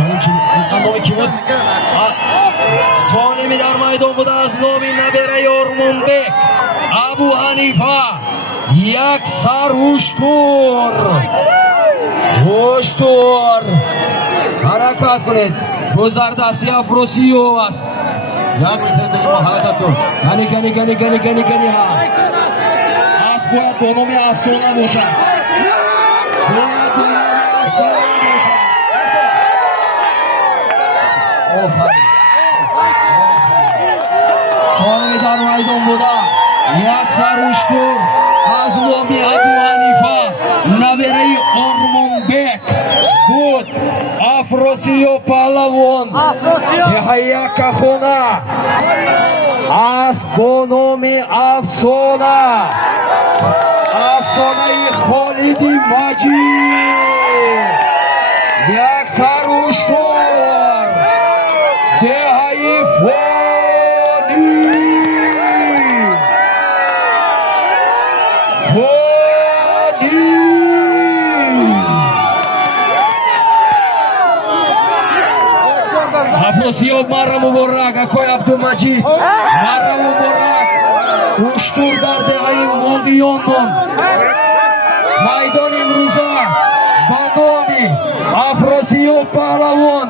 نامی کی بود؟ سالمی در میدان بود از نامی نبره ارمونبک ابو حنیفه یک سر هشتور حرکت کنید گذر دستی افروسیو است گنی ها از باید با نام افسانه باشد سالمی در میدان بوده یک سر هشتور از نامی ابو حنیفه نبره ارمونبک بود افروسیو پهلوان یک خونه از با نام افسانه خالدی مجید یک سر هشتور دهه فانی افروسیو مرا مبارک اکوی عبدالمجید مرا مبارک هشتور در دهه مادیاندون میدان امروزه با نام افروسیو پهلوان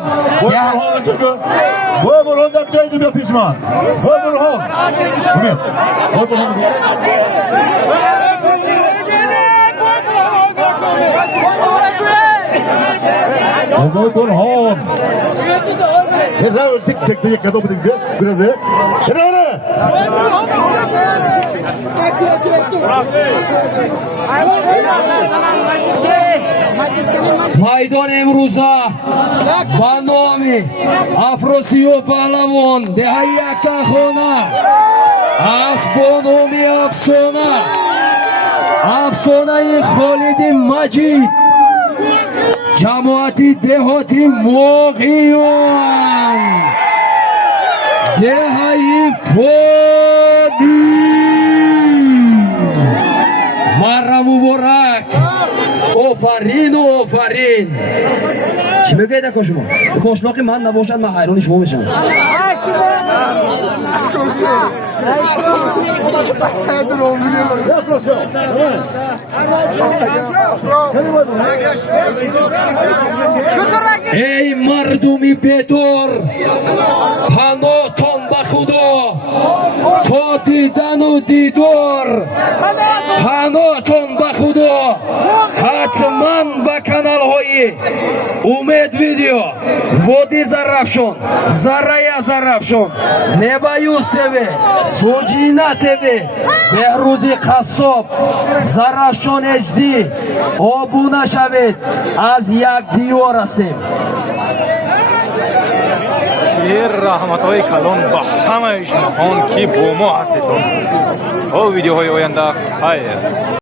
با برهان در جایی بیا پیش من با برهان برهان تک یک کدام بدید بره میدان امروزه با نام افروسیو پهلوان دهه یک خانه از با نام افسانه خالدی مجید جماعتی دهاتی موقعیان دهه فانی مرا مبارک آفرین چی بگید اکا شما؟ پاشناقی من نباشد من حیران شما بشم ای مردمی بیدار پناهتان به خدا تا دیدن و دیدار پناهتان به خدا حتما به کانال های امید ویدیو وادی زرافشان زرافشان نبایوس تیوی سوجینا تیوی بهروزی قصاب زرافشان اجدی آبونه شوید از یک دیوار هستیم رحمت‌های کلان با همه شما کی با ما هستید تا ویدیوهای آینده خیر